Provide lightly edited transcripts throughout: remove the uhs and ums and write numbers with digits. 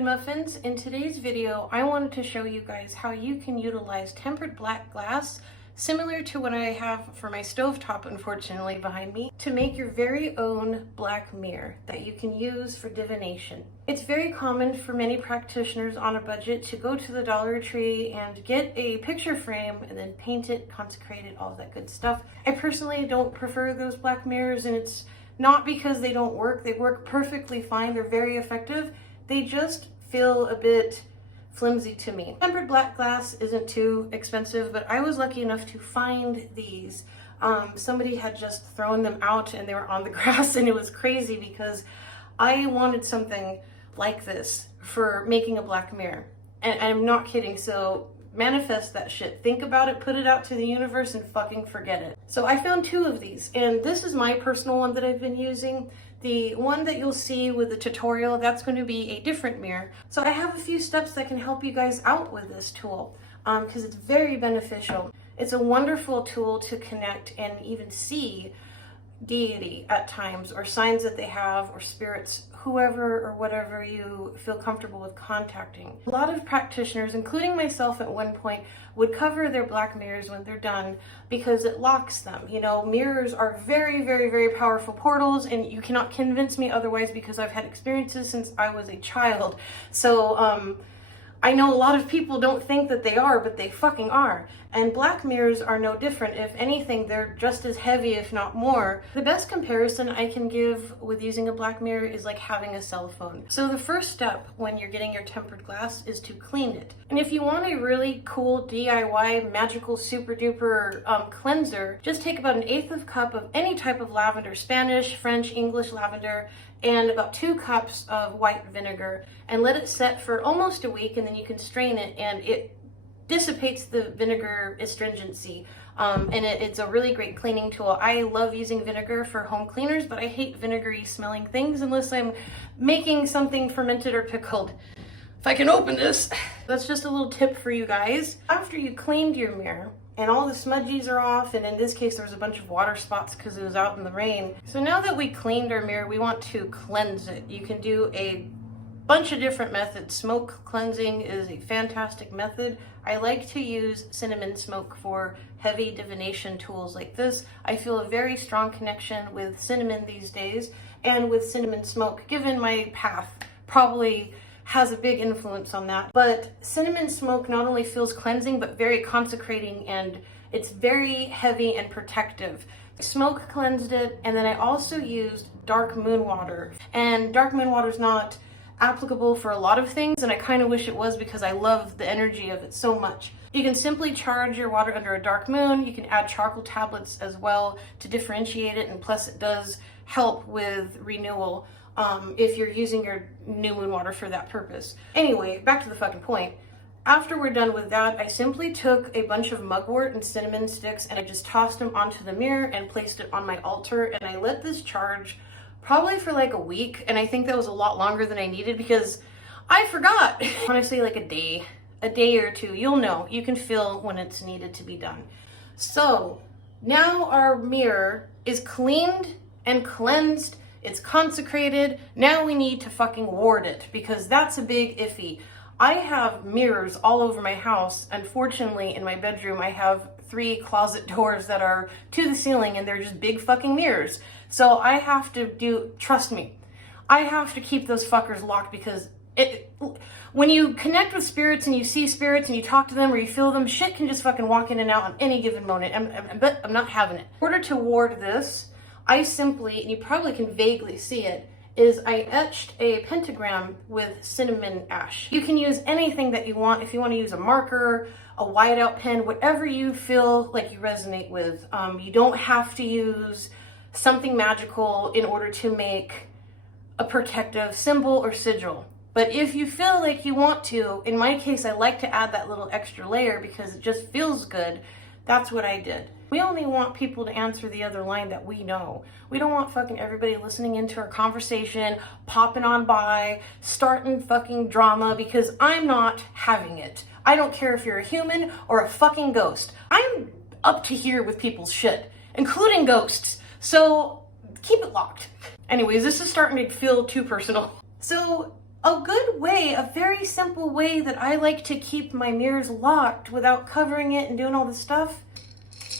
Moon Muffins. In today's video, I wanted to show you guys how you can utilize tempered black glass, similar to what I have for my stovetop, unfortunately, behind me, to make your very own black mirror that you can use for divination. It's very common for many practitioners on a budget to go to the Dollar Tree and get a picture frame and then paint it, consecrate it, all that good stuff. I personally don't prefer those black mirrors, and it's not because they don't work. They work perfectly fine. They're very effective. They just feel a bit flimsy to me. Tempered black glass isn't too expensive, but I was lucky enough to find these. Somebody had just thrown them out and they were on the grass, and it was crazy because I wanted something like this for making a black mirror. And I'm not kidding. So manifest that shit. Think about it, put it out to the universe, and fucking forget it. So I found two of these, and this is my personal one that I've been using. The one that you'll see with the tutorial, that's going to be a different mirror. So I have a few steps that can help you guys out with this tool, because it's very beneficial. It's a wonderful tool to connect and even see deity at times, or signs that they have, or spirits, whoever or whatever you feel comfortable with contacting. A lot of practitioners, including myself at one point, would cover their black mirrors when they're done because it locks them. You know, mirrors are very, very, very powerful portals, and you cannot convince me otherwise because I've had experiences since I was a child. So, I know a lot of people don't think that they are, but they fucking are. And black mirrors are no different. If anything, they're just as heavy, if not more. The best comparison I can give with using a black mirror is like having a cell phone. So the first step when you're getting your tempered glass is to clean it. And if you want a really cool DIY magical super duper cleanser, just take about 1/8 cup of any type of lavender, Spanish, French, English lavender, and about 2 cups of white vinegar, and let it set for almost a week, and then you can strain it, and it dissipates the vinegar astringency. And it's a really great cleaning tool. I love using vinegar for home cleaners, but I hate vinegary smelling things unless I'm making something fermented or pickled. If I can open this, that's just a little tip for you guys. After you cleaned your mirror, and all the smudgies are off, and in this case there was a bunch of water spots because it was out in the rain. So now that we cleaned our mirror, we want to cleanse it. You can do a bunch of different methods. Smoke cleansing is a fantastic method. I like to use cinnamon smoke for heavy divination tools like this. I feel a very strong connection with cinnamon these days, and with cinnamon smoke, given my path, probably has a big influence on that. But cinnamon smoke not only feels cleansing, but very consecrating, and it's very heavy and protective. Smoke cleansed it, and then I also used dark moon water. And dark moon water is not applicable for a lot of things, and I kind of wish it was because I love the energy of it so much. You can simply charge your water under a dark moon. You can add charcoal tablets as well to differentiate it, and plus it does help with renewal if you're using your new moon water for that purpose. Anyway, back to the fucking point. After we're done with that, I simply took a bunch of mugwort and cinnamon sticks, and I just tossed them onto the mirror and placed it on my altar, and I let this charge probably for like a week, and I think that was a lot longer than I needed because I forgot. Honestly, like a day or two, you'll know. You can feel when it's needed to be done. So now our mirror is cleaned and cleansed. It's consecrated. Now we need to fucking ward it, because that's a big iffy. I have mirrors all over my house. Unfortunately, in my bedroom, I have 3 closet doors that are to the ceiling, and they're just big fucking mirrors. So I have to trust me, I have to keep those fuckers locked, because when you connect with spirits and you see spirits and you talk to them or you feel them, shit can just fucking walk in and out on any given moment. I'm not having it. In order to ward this, I simply, and you probably can vaguely see it, is I etched a pentagram with cinnamon ash. You can use anything that you want. If you want to use a marker, a whiteout pen, whatever you feel like you resonate with. You don't have to use something magical in order to make a protective symbol or sigil. But if you feel like you want to, in my case, I like to add that little extra layer because it just feels good. That's what I did. We only want people to answer the other line that we know. We don't want fucking everybody listening into our conversation, popping on by, starting fucking drama, because I'm not having it. I don't care if you're a human or a fucking ghost. I'm up to here with people's shit, including ghosts. So keep it locked. Anyways, this is starting to feel too personal. So A good way, a very simple way that I like to keep my mirrors locked without covering it and doing all this stuff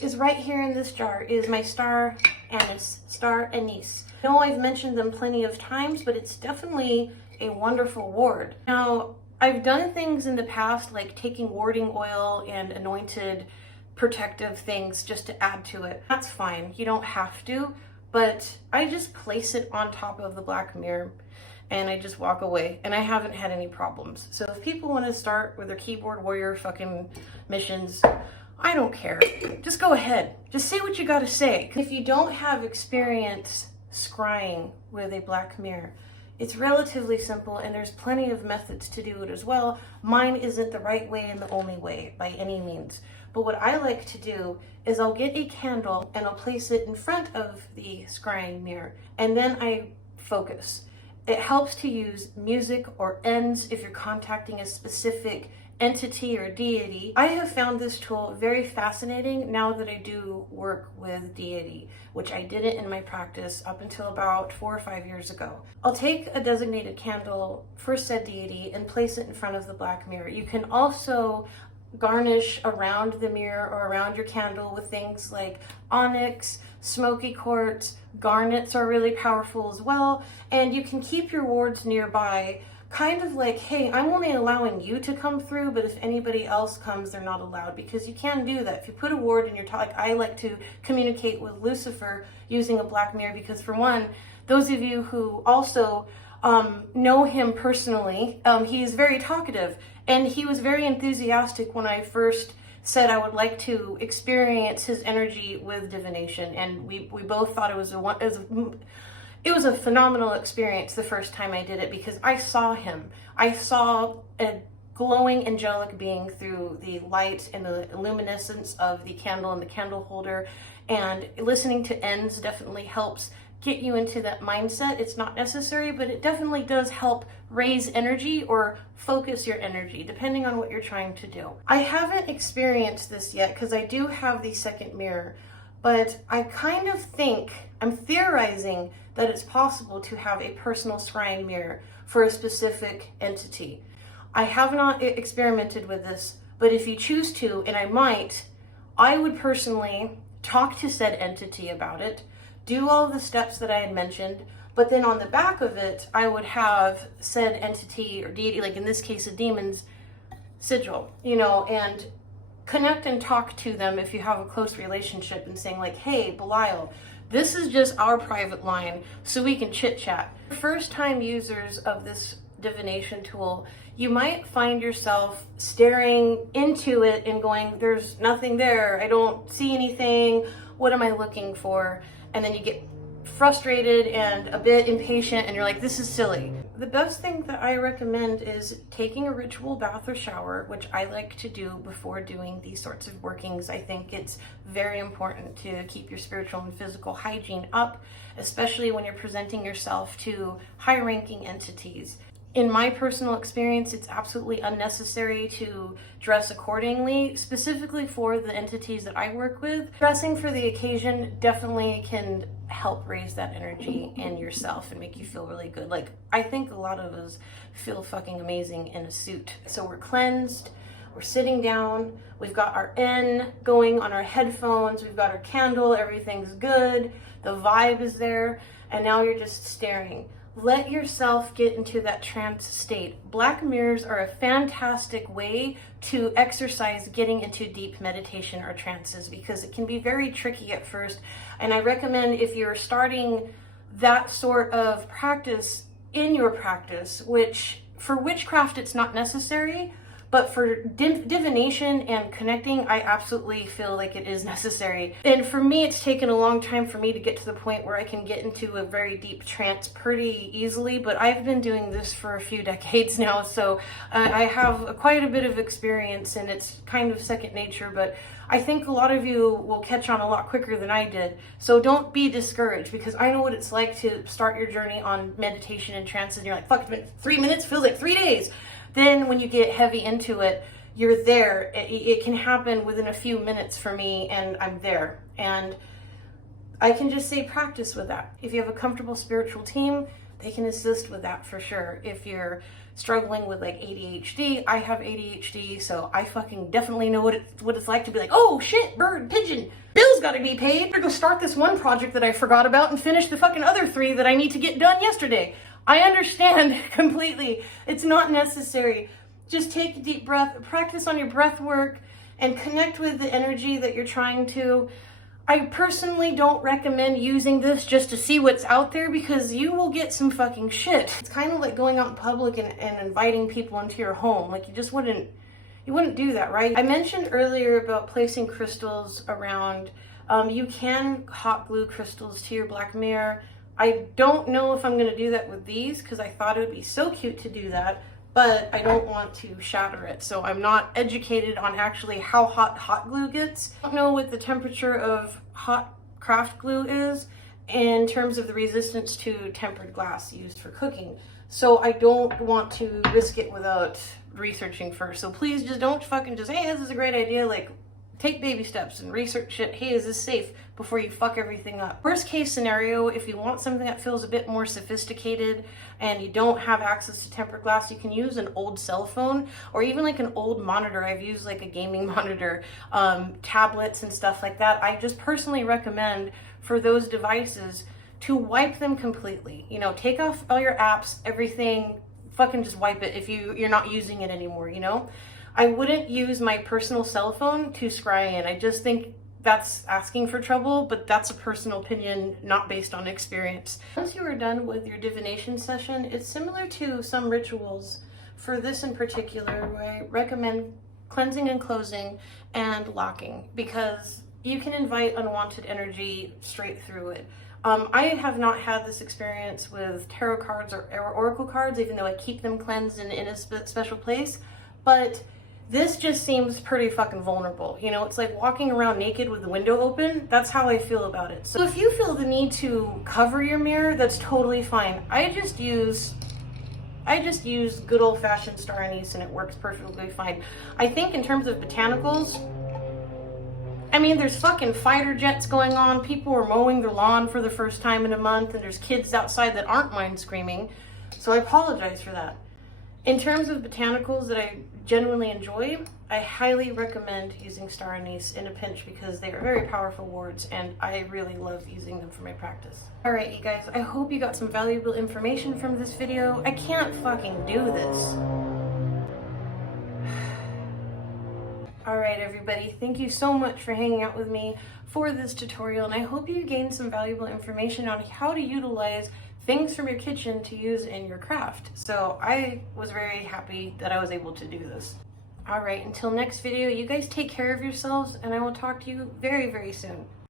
is right here in this jar is my star anise, star anise. I know I've mentioned them plenty of times, but it's definitely a wonderful ward. Now, I've done things in the past like taking warding oil and anointed protective things just to add to it. That's fine, you don't have to, but I just place it on top of the black mirror and I just walk away, and I haven't had any problems. So if people want to start with their keyboard warrior fucking missions, I don't care. Just go ahead. Just say what you gotta say. If you don't have experience scrying with a black mirror, it's relatively simple and there's plenty of methods to do it as well. Mine isn't the right way and the only way by any means. But what I like to do is I'll get a candle and I'll place it in front of the scrying mirror, and then I focus. It helps to use music or ends if you're contacting a specific entity or deity. I have found this tool very fascinating now that I do work with deity, which I didn't in my practice up until about 4 or 5 years ago. I'll take a designated candle for said deity and place it in front of the black mirror. You can also garnish around the mirror or around your candle with things like onyx, smoky quartz, garnets are really powerful as well, and you can keep your wards nearby, kind of like, hey, I'm only allowing you to come through, but if anybody else comes, they're not allowed, because you can do that. If you put a ward in your like I like to communicate with Lucifer using a black mirror, because for one, those of you who also know him personally, he is very talkative, and he was very enthusiastic when I first said I would like to experience his energy with divination, and we both thought it was a phenomenal experience the first time I did it, because I saw him. I saw a glowing angelic being through the light and the luminescence of the candle and the candle holder, and listening to ends definitely helps get you into that mindset. It's not necessary, but it definitely does help raise energy or focus your energy, depending on what you're trying to do. I haven't experienced this yet because I do have the second mirror, but I kind of think, I'm theorizing that it's possible to have a personal scrying mirror for a specific entity. I have not experimented with this, but if you choose to, and I might, I would personally talk to said entity about it, do all the steps that I had mentioned, but then on the back of it, I would have said entity or deity, like in this case, a demon's sigil, and connect and talk to them if you have a close relationship, and saying like, hey, Belial, this is just our private line, so we can chit chat. First time users of this divination tool, you might find yourself staring into it and going, there's nothing there, I don't see anything, what am I looking for? And then you get frustrated and a bit impatient and you're like, this is silly. The best thing that I recommend is taking a ritual bath or shower, which I like to do before doing these sorts of workings. I think it's very important to keep your spiritual and physical hygiene up, especially when you're presenting yourself to high-ranking entities. In my personal experience, it's absolutely unnecessary to dress accordingly, specifically for the entities that I work with. Dressing for the occasion definitely can help raise that energy in yourself and make you feel really good. Like, I think a lot of us feel fucking amazing in a suit. So we're cleansed, we're sitting down, we've got our N going on our headphones, we've got our candle, everything's good, the vibe is there, and now you're just staring. Let yourself get into that trance state. Black mirrors are a fantastic way to exercise getting into deep meditation or trances, because it can be very tricky at first. And I recommend, if you're starting that sort of practice in your practice, which for witchcraft it's not necessary, but for divination and connecting, I absolutely feel like it is necessary. And for me, it's taken a long time for me to get to the point where I can get into a very deep trance pretty easily, but I've been doing this for a few decades now, so I have quite a bit of experience, and it's kind of second nature, but I think a lot of you will catch on a lot quicker than I did. So don't be discouraged, because I know what it's like to start your journey on meditation and trance, and you're like, fuck, 3 minutes feels like 3 days. Then when you get heavy into it, you're there. It can happen within a few minutes for me, and I'm there. And I can just say practice with that. If you have a comfortable spiritual team, they can assist with that for sure. If you're struggling with like ADHD, I have ADHD, so I fucking definitely know what it's like to be like, oh shit, bird, pigeon, bills gotta be paid. I'm gonna go start this one project that I forgot about and finish the fucking other 3 that I need to get done yesterday. I understand completely. It's not necessary. Just take a deep breath, practice on your breath work, and connect with the energy that you're trying to. I personally don't recommend using this just to see what's out there, because you will get some fucking shit. It's kind of like going out in public and inviting people into your home. Like, you wouldn't do that, right? I mentioned earlier about placing crystals around. You can hot glue crystals to your black mirror. I don't know if I'm gonna do that with these, because I thought it would be so cute to do that, but I don't want to shatter it. So I'm not educated on actually how hot glue gets. I don't know what the temperature of hot craft glue is in terms of the resistance to tempered glass used for cooking. So I don't want to risk it without researching first. So please just don't fucking just, hey, this is a great idea. Like, take baby steps and research it. Hey, is this safe, before you fuck everything up? Worst case scenario, if you want something that feels a bit more sophisticated and you don't have access to tempered glass, you can use an old cell phone or even like an old monitor. I've used like a gaming monitor, tablets and stuff like that. I just personally recommend for those devices to wipe them completely. You know, take off all your apps, everything, fucking just wipe it if you're not using it anymore, you know? I wouldn't use my personal cell phone to scry in. I just think that's asking for trouble, but that's a personal opinion, not based on experience. Once you are done with your divination session, it's similar to some rituals. For this in particular, I recommend cleansing and closing and locking, because you can invite unwanted energy straight through it. I have not had this experience with tarot cards or oracle cards, even though I keep them cleansed in a special place, but this just seems pretty fucking vulnerable. You know, it's like walking around naked with the window open. That's how I feel about it. So if you feel the need to cover your mirror, that's totally fine. I just use good old-fashioned star anise and it works perfectly fine. I think in terms of botanicals, I mean, there's fucking fighter jets going on. People are mowing their lawn for the first time in a month, and there's kids outside that aren't mind screaming. So I apologize for that. In terms of botanicals that I genuinely enjoy, I highly recommend using star anise in a pinch, because they are very powerful wards and I really love using them for my practice. Alright, you guys, I hope you got some valuable information from this video. I can't fucking do this. Alright everybody, thank you so much for hanging out with me for this tutorial, and I hope you gained some valuable information on how to utilize things from your kitchen to use in your craft. So I was very happy that I was able to do this. Alright, until next video, you guys take care of yourselves, and I will talk to you very, very soon.